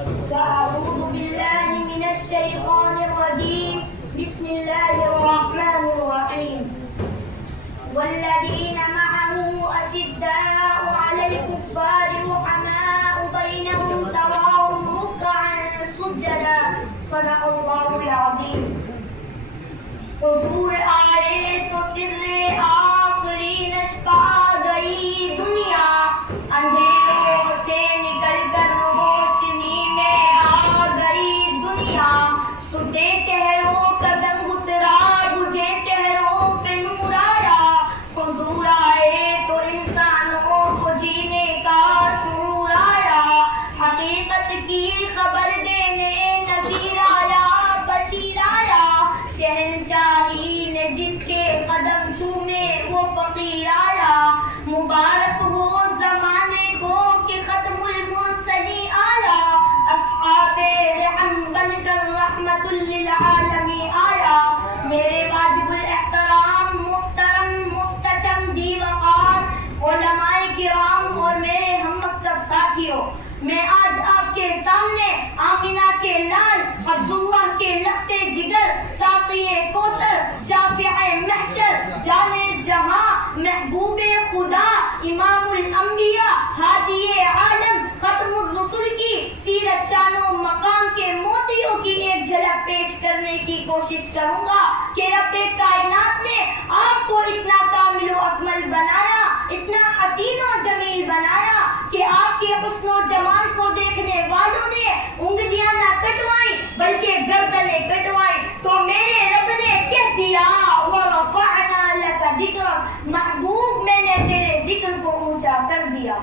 فأعوذ بالله من الشيطان الرجيم بسم الله الرحمن الرحيم والذين معه أشداء على الكفار رحماء بينهم تراهم ركعا سجدا صدق الله العظيم. حضور آئے تو سر آفرین اشپا گئی دنیا، اندھیروں سے نکل کر روشنی میں آ گئی دنیا، ستے چہروں کا زنگ اترا بجھے چہروں پہ نور آیا، حضور آئے تو انسانوں کو جینے کا شعور آیا، حقیقت کی خبر دینے نذیر آیا بشیر آیا، شہنشاہی نے جس کے قدم چومے وہ فقیر آیا، مبارک ہو زمانے کو کہ ختم المرسلی آیا، اصحاب رحم بن کر رحمت للعالمی آیا، میرے واجب الاحترام محترم محتشم دی وقار علماء کرام اور میرے ہم مکتب ساتھیوں، میں آج آپ کے سامنے آمینہ کے لال عبداللہ کے لخت جگر ساقی کوثر شافع محشر جانے جہاں محبوب خدا امام الانبیاء ہادی عالم ختم الرسل کی سیرت شان و مقام کے موتیوں کی ایک جھلک پیش کرنے کی کوشش کروں گا کہ رب کائنات نے آپ کو اتنا کامل و اکمل بنایا، اتنا حسین و جمیل بنایا کہ آپ کے حسن و جمال کو دیکھنے والوں نے انگلیاں نہ کٹوائیں بلکہ گردنیں کٹوائیں، تو میرے رب نے کہہ دیا وَرَفَعْنَا لَكَ ذِكْرَكَ، محبوب میں نے تیرے ذکر کو اونچا کر دیا،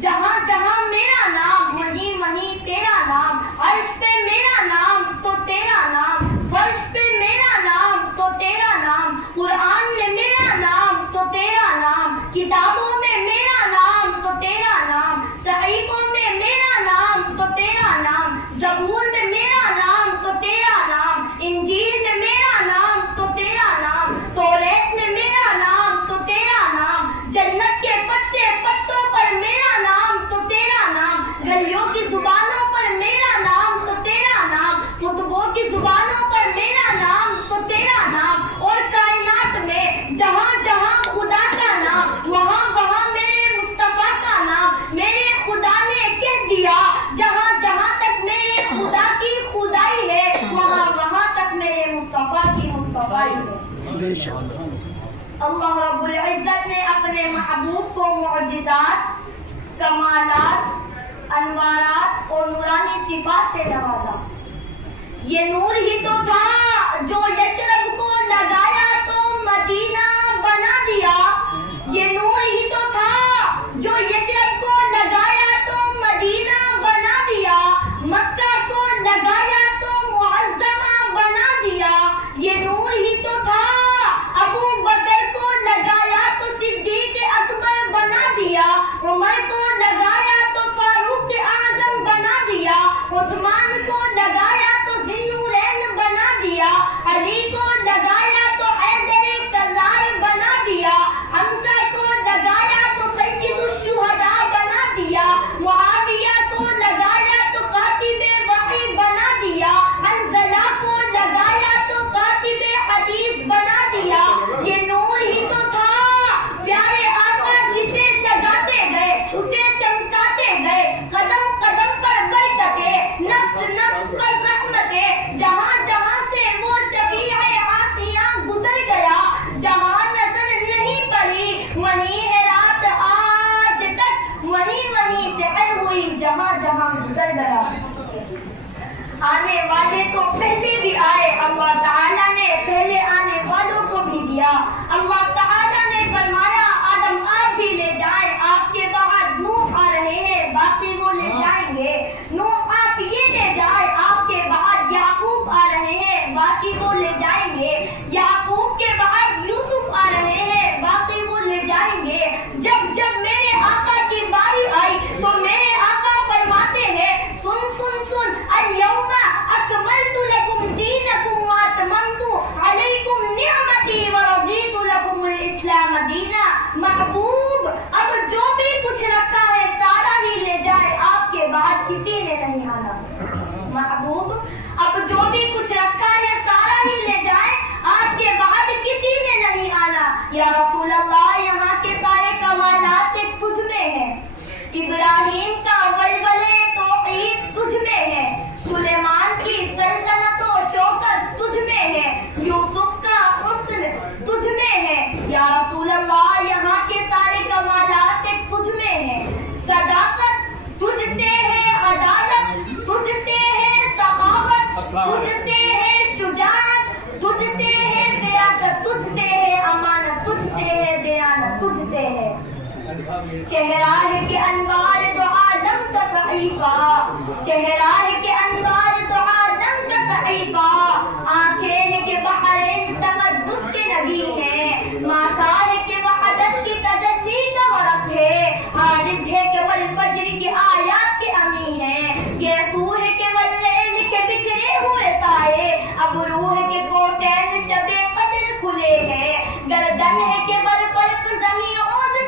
جہاں جہاں میرا نام وہیں وہیں تیرا نام، عرش پہ میرا نام تو تیرا نام، فرش پہ میرا نام تو تیرا نام، قرآن میں میرا نام تو تیرا نام، کتابوں میں میرا نام تو تیرا نام، صحیفوں میں میرا نام تو تیرا نام، زبور میں میرا نام تو تیرا نام، انجیل میں میرا نام تو تیرا نام، توریت میں میرا نام تو تیرا نام، جنت کے پتے پتوں پر میرا نام تو تیرا نام، گلیوں کی زبانوں پر میرا نام تو تیرا نام، کتبوں کی زبانوں پر میرا نام تو تیرا نام، اور کائنات میں جہاں جہاں خدا کا نام وہاں وہاں میرے مصطفیٰ کا نام، میرے خدا نے کہہ دیا جہاں جہاں تک میرے خدا کی خدائی ہے وہاں وہاں تک میرے مصطفیٰ کی مصطفیٰ ہے۔ اللہ رب العزت نے اپنے محبوب کو معجزات، کمالات، انوارات اور نورانی صفات سے نوازا۔ یہ نور ہی تو تھا جو یشرب کو لگایا تو مدینہ بنا دیا، یہ نور ہی تو تھا جو یشرب کو لگایا تو مدینہ بنا دیا، مکہ کو لگایا تو معظمہ بنا دیا، یہ نور ہی تو تھا ابو بکر کو لگایا تو صدیق اکبر بنا دیا، عمر کو لگایا تو فاروق اعظم بنا دیا، عثمان کو لگایا تو ذوالنورین بنا دیا، علی کو لگایا تو حیدر کرار بنا دیا، حمزہ کو لگایا تو سید الشہداء بنا دیا، معاویہ کو لگایا تو کاتب وحی بنا دیا، حنظلہ کو لگایا تو کاتب حدیث بنا دیا، یہ نور ہی تو تھا پیارے آقا جسے لگاتے گئے اسے چمکاتے گئے، قدم قدم پر برکتیں، نفس نفس پر رحمتیں، جہاں جہاں سے وہ شفیع عاصیاں گزر گیا، جہاں نظر نہیں پڑی وہیں ہے رات آج تک، وہیں وہیں سحر ہوئی جہاں جہاں گزر گیا۔ آنے والے تو پہلے بھی آئے، اللہ تعالیٰ نے پہلے آنے والوں کو بھی دیا، اللہ تعالیٰ نے فرمایا آدم آپ بھی لے جائیں، آپ کے بعد نوح آ رہے ہیں باقی وہ لے جائیں گے، نوح آپ یہ لے جائیں، آپ کے بعد یعقوب آ رہے ہیں باقی وہ لے جائیں گے، یعقوب کے بعد یوسف آ رہے ہیں باقی وہ لے جائیں گے، جب جب میرے آقا کی باری آئی تو میرے آقا فرماتے ہیں سن سن سن الیوم اکملت لکم دینکم واتممت علیکم نعمتی ورضیت لکم الاسلام دینا، محبوب اب جو بھی کچھ رکھا ہے سارا ہی لے جائے، آپ کے بعد کسی نے نہیں اب جو بھی کچھ رکھا ہے سارا ہی لے جائیں، آپ کے بعد کسی نے نہیں آنا۔ یا رسول اللہ یہاں کے سارے کمالات ایک تجھ میں ہیں، ابراہیم کا ولولے توحید تجھ میں ہے، سلیمان کی سلطنت و شوکت تجھ میں ہے، یوسف کا حسن تجھ میں ہے۔ یا رسول اللہ یہاں کے سارے کمالات ایک تجھ میں ہیں، صداقت تجھ سے ہے، عدالت تجھ سے ہے، سخاوت تجھ سے ہے، شجاعت تجھ سے ہے، سیاست تجھ سے ہے، امانت تجھ سے ہے، دیانت تجھ سے ہے۔ چہرہ ہے کہ انوار دو عالم کا صحیفہ، چہرہ ہے کہ انوار دو عالم کا صحیفہ، آنکھیں ہے کہ بحرین تقدس کے نبی ہیں، ماتھا ہے کہ وحدت کی تجلی کا ورق ہے، عارض ہے کہ والفجر کی آیات کے امی ہیں، گیسو ہے کہ واللیل کے بکھرے ہوئے سائے، ابرو ہے کہ کوسین شب قدر کھلے ہیں، گردن ہے کہ برفرق زمین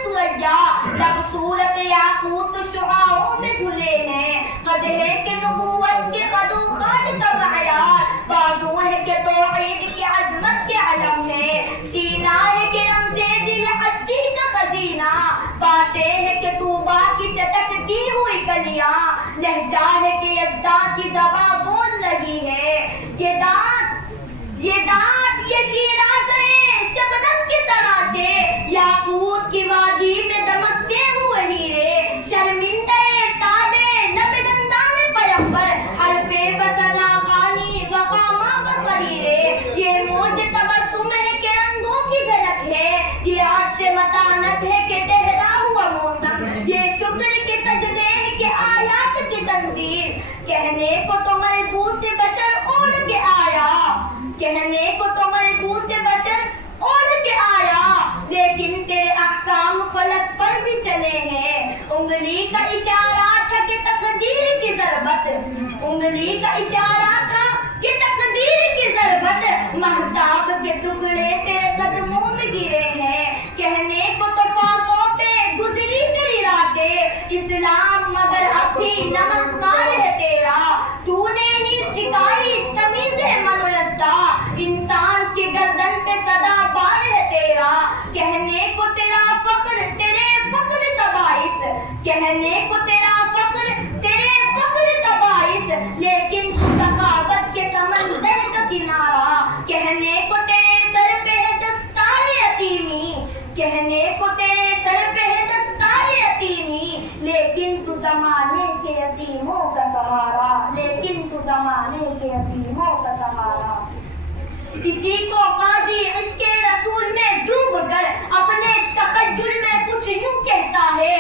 سوریا، جب صورت یاقوت شعاعوں میں دھلے ہیں، قد ہے کہ نبوت کے قد و خال کا معیار، بازو ہے کہ توحید کی عظمت کے علم ہے، سینہ ہے کہ رمز دل ہستی کا خزینہ، باتیں ہے کہ طوبا کی چٹکتی ہوئی کلیاں، لہجہ ہے کہ یزداں کی زباں بول رہی ہے، یہ دانت یہ شیرازے شبنم کی تراشے، یاقوت کی وادی میں دمکتے ہوئے ہیرے، شرمندہ تابے نب دندان پیمبر، حرف بزنا خانی وخامہ بصریرے، یہ موج تبسم ہے کہ رنگوں کی جھلک ہے، یہ آج سے متانت ہے کہ ٹہرا ہوا موسم، یہ شکر کے سجدے ہے کہ آیات کی تنزیل، کہنے کو تو ملبوس بشر اوڑھ کے آیا، کہنے کو تو ملبوس بشر اوڑھ کے آیا، لیکن تیرے احکام فلک پر بھی چلے ہیں، انگلی کا اشارہ تھا کہ تقدیر کی ضربت، انگلی کا اشارہ تھا کہ تقدیر کی ضربت، مہتاب کے ٹکڑے تیرے قدموں میں گرے ہیں، کہنے کو تفاقوں پہ گزری تیری راتیں، اسلام مگر اب بھی نمکار ہے تیرا، تو نے ہی سکھائی تمیز منولستہ، انسان کی گردن پہ صدا بار ہے تیرا، کہنے کو تیرا فقر تیرے فقر کا باعث، کہنے کو تیرا فقر تیرے فقر کا باعث، لیکن تو سخاوت کے سمندر کا کنارہ، کہنے کو تیرے سر پہ ہے دستار یتیمی، کہنے کو تیرے سر پہ ہے دستار یتیمی، لیکن تو زمانے کے یتیموں کا سہارا، لیکن تو زمانے کے یتیموں کا سہارا۔ اسی کو قاضی عشق رسول میں ڈوب کر اپنے تخیل میں کچھ یوں کہتا ہے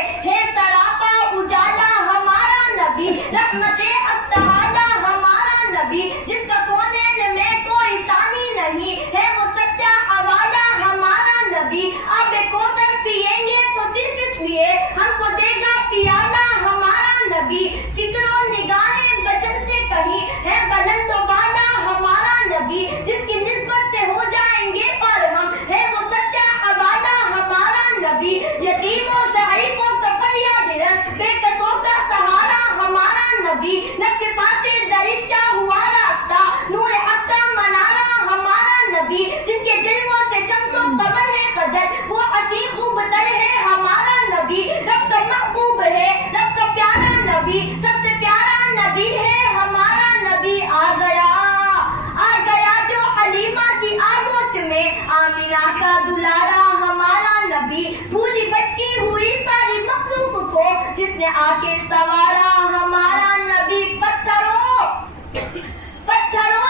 سراپا اجالا ہمارا نبی، رحمت حق تعالی ہمارا نبی، جس کا کونین میں کوئی ثانی نہیں، ہے وہ سچا حوالہ ہمارا نبی، آب کوثر پیئیں گے تو صرف اس لیے ہم کو دے گا پیالہ ہمارا نبی، فکر و نگاہیں بشر سے کہیں ہے بلند و بالا ہمارا نبی، جس کی نسبت سے ہو جائیں گے پر ہم، ہے وہ سچا حوالہ ہمارا نبی، یتیموں ضعیفوں کا فریاد رس، بے کسوں کا سہارا ہمارا نبی، نقش پاسے درخشاں ہوا راستہ، نور حق کا منارہ ہمارا نبی، جن کے جلووں سے شمس و قمر ہے خجل، وہ حسین خوب تر ہے ہمارا نبی، رب کا محبوب ہے رب کا پیارا نبی، سب سے پیارا نبی ہے ہمارا نبی، آ گیا جو حلیمہ کی آغوش میں، آمینہ کا دلارا ہمارا نبی، بھولی بھٹکی ہوئی ساری مخلوق کو جس نے آ کے سوارا ہمارا نبی، پتھروں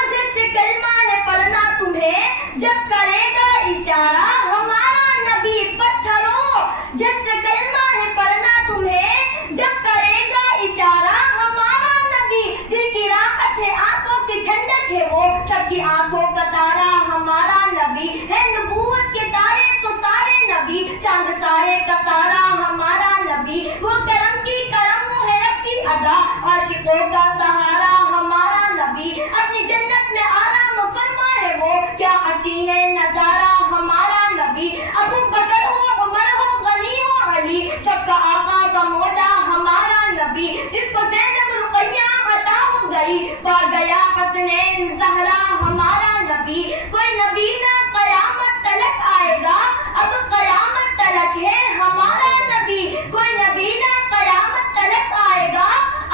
جھٹ سے کلمہ ہے پڑھنا تمہیں جب کرے گا اشارہ ہمارا نبی، پتھروں جھٹ سے کلمہ ہے پڑھنا تمہیں جب کرے گا اشارہ ہمارا نبی، دل کی راحت ہے آنکھوں کی ٹھنڈک ہے وہ، سب کی آنکھوں کا تارا ہمارا نبی، ہے نبوت کے تارے تو سارے نبی، چاند سارے کا سارا ہمارا نبی، وہ کرم کی کرم وہ ہے ربی ادا، عاشقوں کا سہارا ہمارا نبی، اپنی جنت میں آرام فرما ہے وہ، کیا ہنسی ہے نظارہ ہمارا نبی، ابو بکر ہو عمر ہو غنی ہو علی، سب کا آقا کا مولا ہمارا نبی، جس کو زینب رقیہ عطا ہو گئی گئی، پا گیا حسنین زہرا ہمارا نبی. کوئی نبی نہ قیامت تلک آئے گا، اب قیامت تلک ہے ہمارا نبی. کوئی نبی نہ قیامت تلک آئے گا،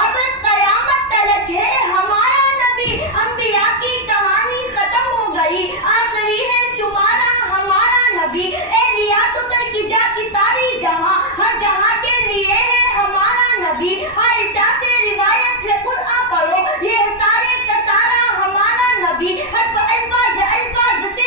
اب قیامت تلک ہے ہمارا نبی. انبیاء کی کہانی ختم ہو گئی، آخری ہے شمارا ہمارا نبی. ایلیا تو ترکجا کی ساری جہاں، ہر جہاں کے لیے ہے ہمارا نبی. عائشہ سے روایت ہے قرآن پڑھو، یہ سارے کا سارا ہمارا نبی. حرف الفاظ سے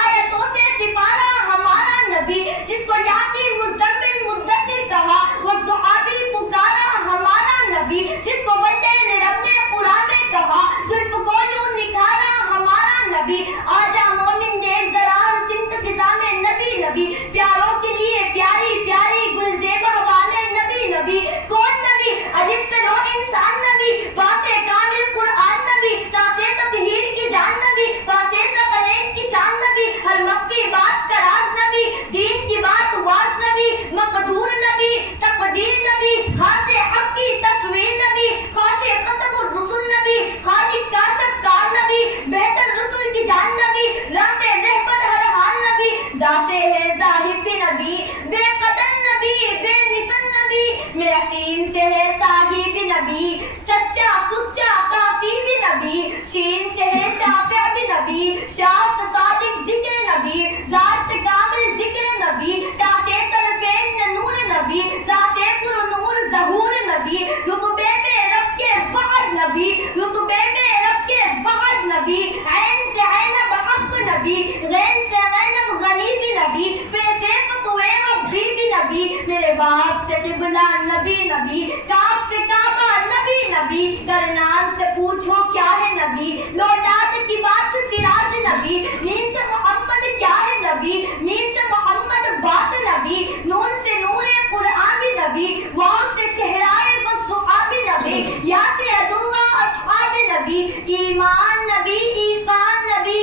آیتوں سے سپارہ ہمارا نبی. جس کو یاسین مزمل مدثر کہا، وہ صحابی پکارا ہمارا نبی. جس کو واللیل رب نے قرآن میں کہا، زلف کو یوں نکھارا ہمارا نبی. آجا مومن دیکھ ذرا ہر سمت فضا میں نبی نبی. پیاروں کے لیے پیاری پیاری گلزیب ہوا میں نبی نبی. کون نبی؟ الف سے لو انسان نبی، با سے کامل قرآن نبی، تا سے تطہیر کی جان نبی، فا سے ثقلین کی شان نبی، ہر مخفی بات کا راز نبی، دین کی بات واز نبی، مقدور نبی، تقدیر نبی، ہا سے حق کی تصویر نبی، خا سے ختم الرسل نبی، خالق کا شفقار نبی، بہتر رسول کی جان نبی، را سے رہبر ہر حال نبی، زا سے ہے ظاہر بھی نبی، بے قتل نبی، بے مثل نبی، میرا سین سے ہے صاحب نبی، سچا سچا کافی بھی نبی، شین سے ہے شافع بھی نبی، شاہ سے صادق ذکر نبی، ذات سے کامل ذکر نبی، تا سے طرفین نور نبی، زا سے پر نور ظہور نبی، رتبے میں رب کے بعد نبی، رتبے میں رب کے بعد نبی، عین سے عینب حق نبی، غین سے غینب غنی بھی نبی، فے سے فتوے ربی بھی نبی، میرے باپ سے قبلہ نبی نبی، کاف سے کعبہ نبی نبی، کرنان سے پوچھو کیا ہے نبی، لولاد کی بات سراج نبی، میم سے محمد کیا ہے نبی، میم سے محمد بات نبی، نون سے نور قرآن بھی نبی، واو سے چہرائے وصحابی نبی، یا سے عداللہ اصحاب نبی، ایمان نبی ایقان نبی،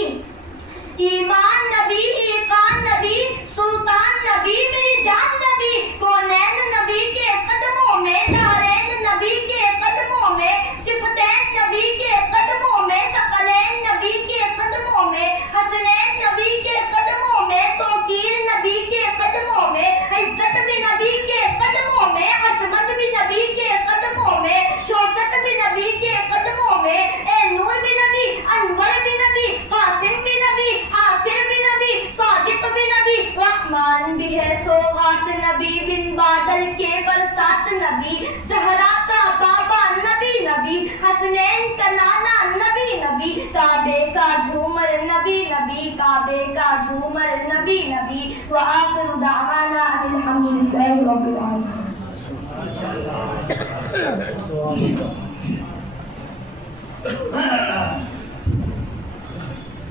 ایمان نبی ایقان نبی، سلطان نبی میری جان نبی، کونین نبی کے قدموں میں، دارین نبی کے قدموں میں، صفتین نبی کے قدموں میں، ثقلین نبی کے قدموں میں، حسنین نبی کے قدموں میں، توقیر نبی کے قدموں میں، عزت بھی نبی کے قدموں میں، عظمت بھی نبی کے قدموں میں، شوکت بھی نبی کے قدموں میں، اے نور بھی نبی، انور بھی نبی، قاسم بھی نبی، حاشر بھی نبی، صادق بھی نبی، رحمان بھی ہے سوغات نبی، بن بادل کے برسات نبی، زہرا کا بابا نبی نبی، حسنین کا نانا نبی نبی، کعبے کا جھومر نبی نبی، کعبے کا جھومر نبی نبی، وآخر دعوانا الحمدللہ رب العالمین.